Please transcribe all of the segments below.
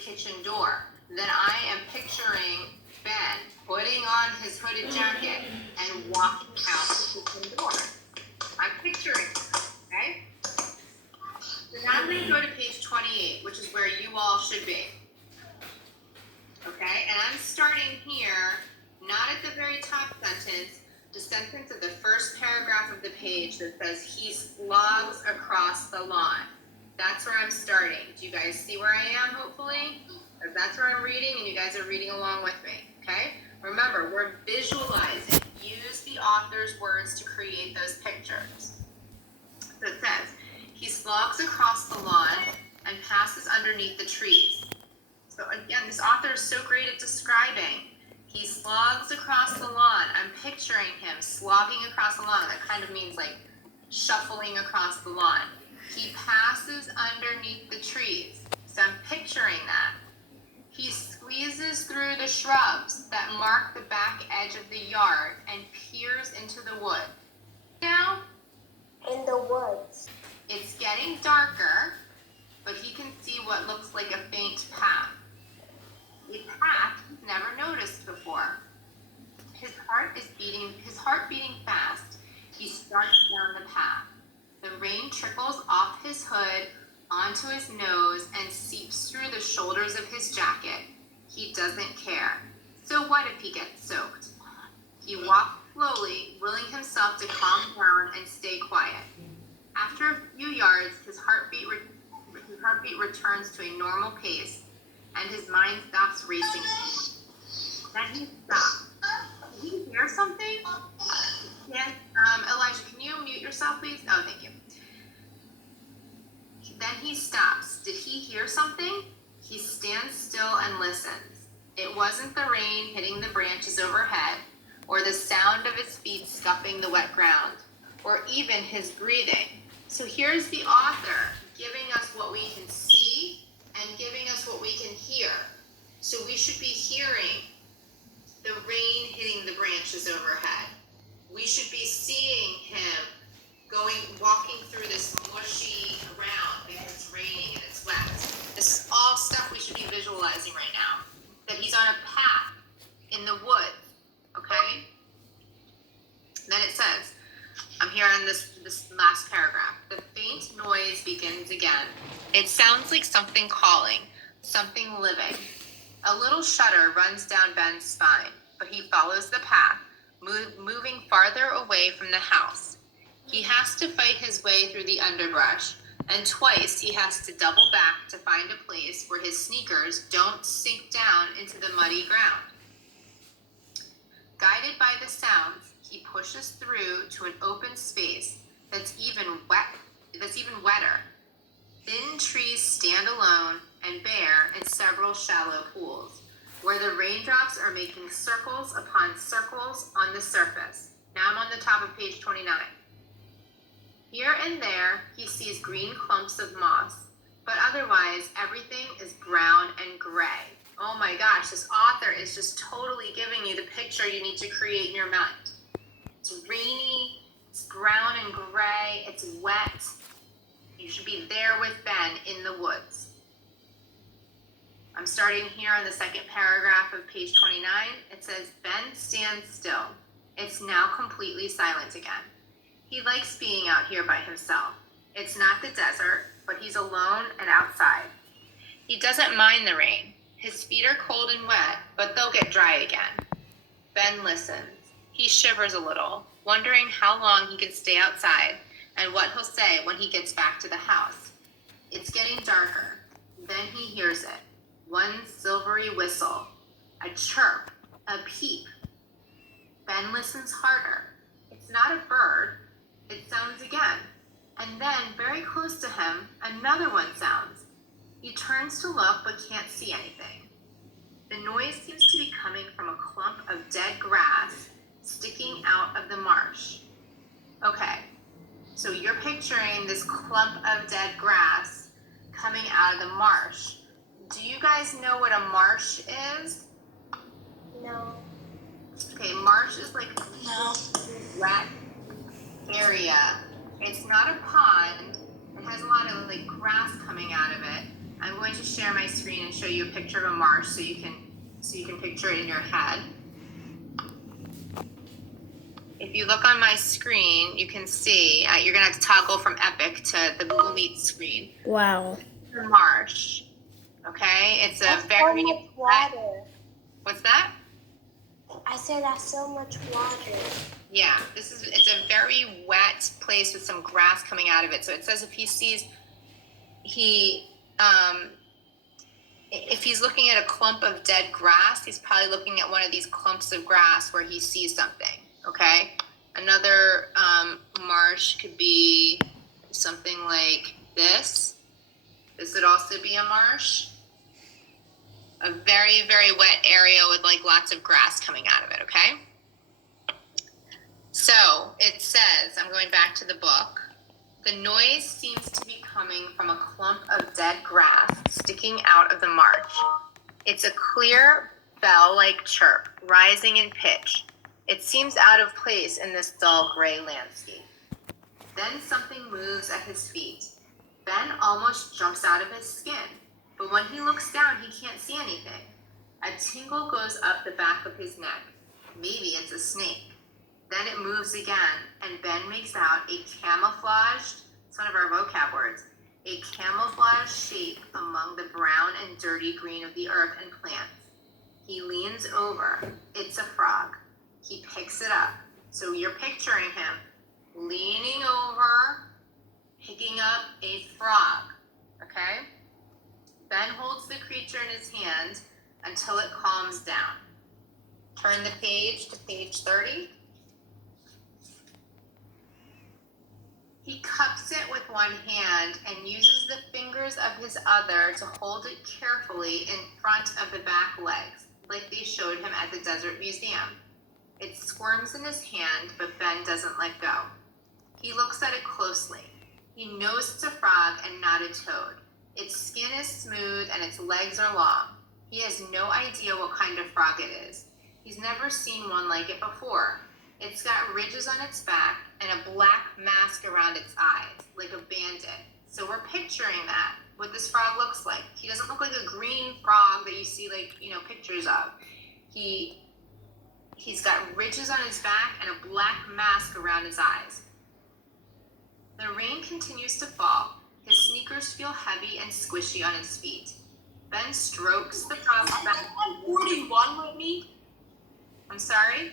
kitchen door. Then I am picturing Ben putting on his hooded jacket and walking out the kitchen door. I'm picturing it, okay? So now I'm going to go to page 28, which is where you all should be. Okay, and I'm starting here, not at the very top sentence, the sentence of the first paragraph of the page that says, he slogs across the lawn. That's where I'm starting. Do you guys see where I am, hopefully? Because that's where I'm reading, and you guys are reading along with me, okay? Remember, we're visualizing. Use the author's words to create those pictures. So it says, he slogs across the lawn and passes underneath the trees. So again, this author is so great at describing. He slogs across the lawn. I'm picturing him slogging across the lawn. That kind of means like shuffling across the lawn. He passes underneath the trees. So I'm picturing that. He squeezes through the shrubs that mark the back edge of the yard and peers into the wood. Now, In the woods. it's getting darker, but he can see what looks like a faint path. A path he's never noticed before. His heart beating fast. He starts down the path. The rain trickles off his hood onto his nose and seeps through the shoulders of his jacket. He doesn't care. So what if he gets soaked? He walks slowly, willing himself to calm down and stay quiet. After a few yards, his heartbeat returns to a normal pace, and his mind stops racing. Then he stops. Did you hear something? Yes. Elijah, can you mute yourself, please? Oh, thank you. Then he stops. Did he hear something? He stands still and listens. It wasn't the rain hitting the branches overhead, or the sound of his feet scuffing the wet ground, or even his breathing. So here's the author giving us what we can see and giving us what we can hear. So we should be hearing the rain hitting the branches overhead. We should be seeing him walking through this mushy ground because it's raining and it's wet. This is all stuff we should be visualizing right now. That he's on a path in the woods, okay? Then it says, I'm here on this last paragraph. The faint noise begins again. It sounds like something calling, something living. A little shudder runs down Ben's spine, but he follows the path, moving farther away from the house. He has to fight his way through the underbrush, and twice he has to double back to find a place where his sneakers don't sink down into the muddy ground. Guided by the sounds, he pushes through to an open space that's even wetter. Thin trees stand alone and bare in several shallow pools, where the raindrops are making circles upon circles on the surface. Now I'm on the top of page 29. Here and there, he sees green clumps of moss, but otherwise everything is brown and gray. Oh my gosh, this author is just totally giving you the picture you need to create in your mind. It's rainy, it's brown and gray, it's wet. You should be there with Ben in the woods. I'm starting here on the second paragraph of page 29. It says, Ben stands still. It's now completely silent again. He likes being out here by himself. It's not the desert, but he's alone and outside. He doesn't mind the rain. His feet are cold and wet, but they'll get dry again. Ben listens. He shivers a little, wondering how long he can stay outside and what he'll say when he gets back to the house. It's getting darker. Then he hears it. One silvery whistle, a chirp, a peep. Ben listens harder. It's not a bird. It sounds again. And then, very close to him, another one sounds. He turns to look but can't see anything. The noise seems to be coming from a clump of dead grass sticking out of the marsh. Okay, so you're picturing this clump of dead grass coming out of the marsh. Do you guys know what a marsh is? No. Okay, marsh is like a wet area. It's not a pond. It has a lot of like grass coming out of it. I'm going to share my screen and show you a picture of a marsh so you can picture it in your head. If you look on my screen, you can see, you're gonna have to toggle from Epic to the Google Meet screen. Wow. The marsh, okay? It's a That's very so much water. What's that? I said that's so much water. Yeah, it's a very wet place with some grass coming out of it. So it says if he sees, if he's looking at a clump of dead grass, he's probably looking at one of these clumps of grass where he sees something, okay? Another marsh could be something like this. This would also be a marsh. A very, very wet area with like lots of grass coming out of it, okay? So it says, I'm going back to the book, the noise seems to be coming from a clump of dead grass sticking out of the marsh. It's a clear bell-like chirp, rising in pitch. It seems out of place in this dull gray landscape. Then something moves at his feet. Ben almost jumps out of his skin, but when he looks down, he can't see anything. A tingle goes up the back of his neck. Maybe it's a snake. Then it moves again, and Ben makes out a camouflaged, it's one of our vocab words, a camouflaged shape among the brown and dirty green of the earth and plants. He leans over. It's a frog. He picks it up. So you're picturing him leaning over, picking up a frog, okay? Ben holds the creature in his hand until it calms down. Turn the page to page 30. He cups it with one hand and uses the fingers of his other to hold it carefully in front of the back legs, like they showed him at the Desert Museum. It squirms in his hand, but Ben doesn't let go. He looks at it closely. He knows it's a frog and not a toad. Its skin is smooth and its legs are long. He has no idea what kind of frog it is. He's never seen one like it before. It's got ridges on its back and a black mask around its eyes, like a bandit. So we're picturing that, what this frog looks like. He doesn't look like a green frog that you see pictures of. He's got ridges on his back and a black mask around his eyes. The rain continues to fall. His sneakers feel heavy and squishy on his feet. Ben strokes the frog's back. 41 with me? I'm sorry?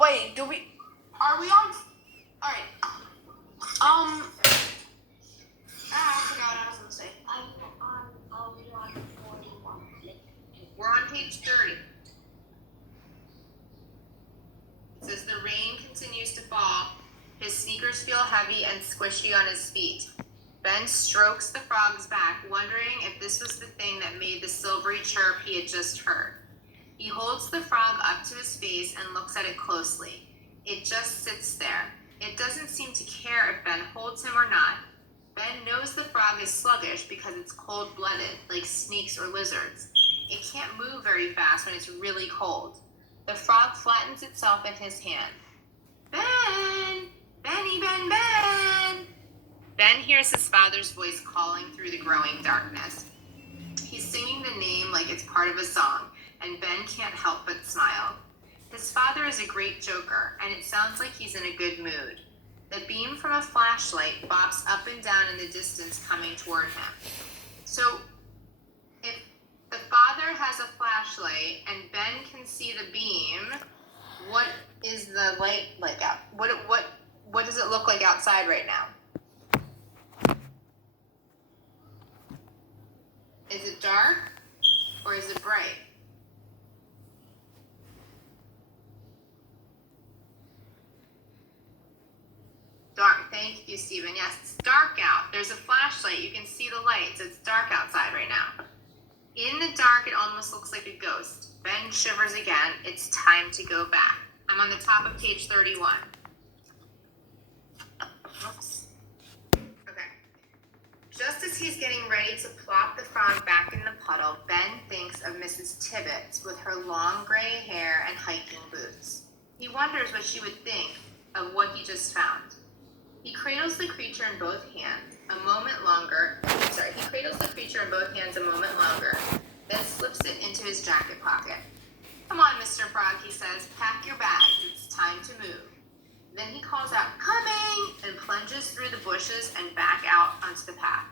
Wait, are we on? Alright. I forgot what I was gonna say. Are we on 41? We're on page 30. It says the rain continues to fall. His sneakers feel heavy and squishy on his feet. Ben strokes the frog's back, wondering if this was the thing that made the silvery chirp he had just heard. He holds the frog up to his face and looks at it closely. It just sits there. It doesn't seem to care if Ben holds him or not. Ben knows the frog is sluggish because it's cold-blooded, like snakes or lizards. It can't move very fast when it's really cold. The frog flattens itself in his hand. Ben! Benny, Ben, Ben! Ben hears his father's voice calling through the growing darkness. He's singing the name like it's part of a song, and Ben can't help but smile. His father is a great joker, and it sounds like he's in a good mood. The beam from a flashlight bops up and down in the distance coming toward him. So, if the father has a flashlight and Ben can see the beam, what is the light like out? What does it look like outside right now? Is it dark or is it bright? Dark. Thank you, Stephen. Yes, it's dark out. There's a flashlight. You can see the lights. It's dark outside right now. In the dark, it almost looks like a ghost. Ben shivers again. It's time to go back. I'm on the top of page 31. Oops. Okay. Just as he's getting ready to plop the frog back in the puddle, Ben thinks of Mrs. Tibbets with her long gray hair and hiking boots. He wonders what she would think of what he just found. He cradles the creature in both hands, a moment longer. He cradles the creature in both hands a moment longer, then slips it into his jacket pocket. Come on, Mr. Frog, he says. Pack your bags. It's time to move. Then he calls out, coming, and plunges through the bushes and back out onto the path.